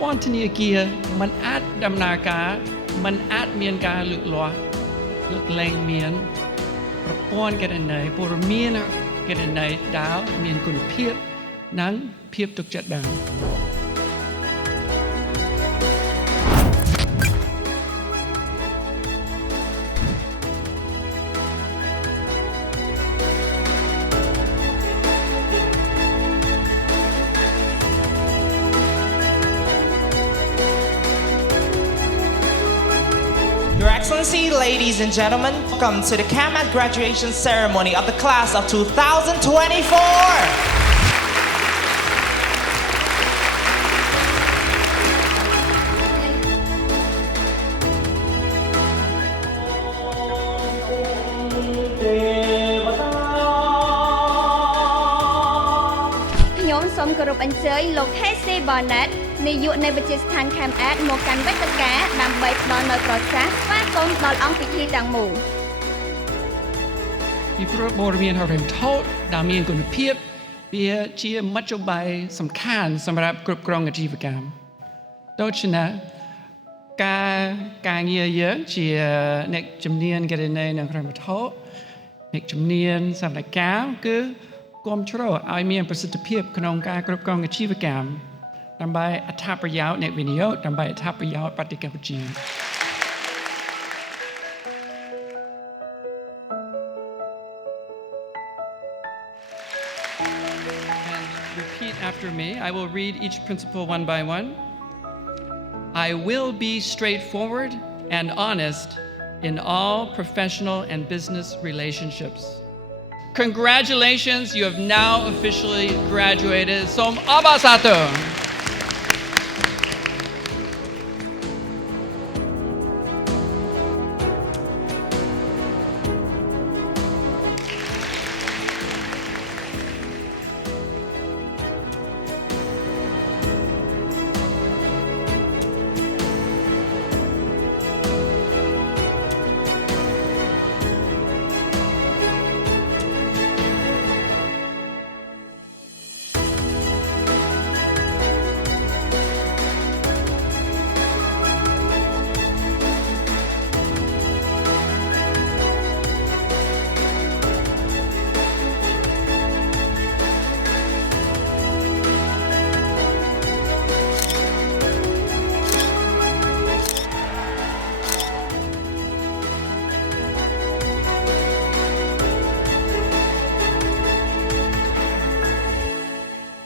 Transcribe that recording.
ព័ន្ធធនាគារมันអាចដំណើរការมันអាចមានការលើកលាស់លើកលែងមានប្រព័ន្ធគណនេយ្យព័ត៌មានគណនេយ្យដែលមានគុណភាពនិងភាពទុកចិត្តបាន Your Excellency, ladies and gentlemen, welcome to the CAMAT graduation ceremony of the class of 2024. Nhómសូមគោរពអញ្ជើញលោក Casey Bonnet នាយកនៃវិទ្យាស្ថាន CAMAT មកកាន់វេទិកាដើម្បីផ្ដល់នូវប្រសាសន៍ស្វាគមន៍ដល់អង្គពិធីទាំងមូល ពីព្រោះព័ត៌មានហិរញ្ញវត្ថុដែលមានគុណភាពវាជាមធ្យោបាយសំខាន់សម្រាប់គ្រប់គ្រងអាជីវកម្មដូច្នេះការងារយើងជាអ្នកជំនាញគណនេយ្យនិងហិរញ្ញវត្ថុអ្នកជំនាញសកម្មកម្មគឺគាំទ្រឲ្យមានប្រសិទ្ធភាពក្នុងការគ្រប់គ្រងអាជីវកម្មដើម្បីអត្ថប្រយោជន៍អ្នកវិនិយោគដើម្បីអត្ថប្រយោជន៍ប្រទេសកម្ពុជា And repeat after me. I will read each principle one by one. I will be straightforward and honest in all professional and business relationships. Congratulations, you have now officially graduated. Som Abasato.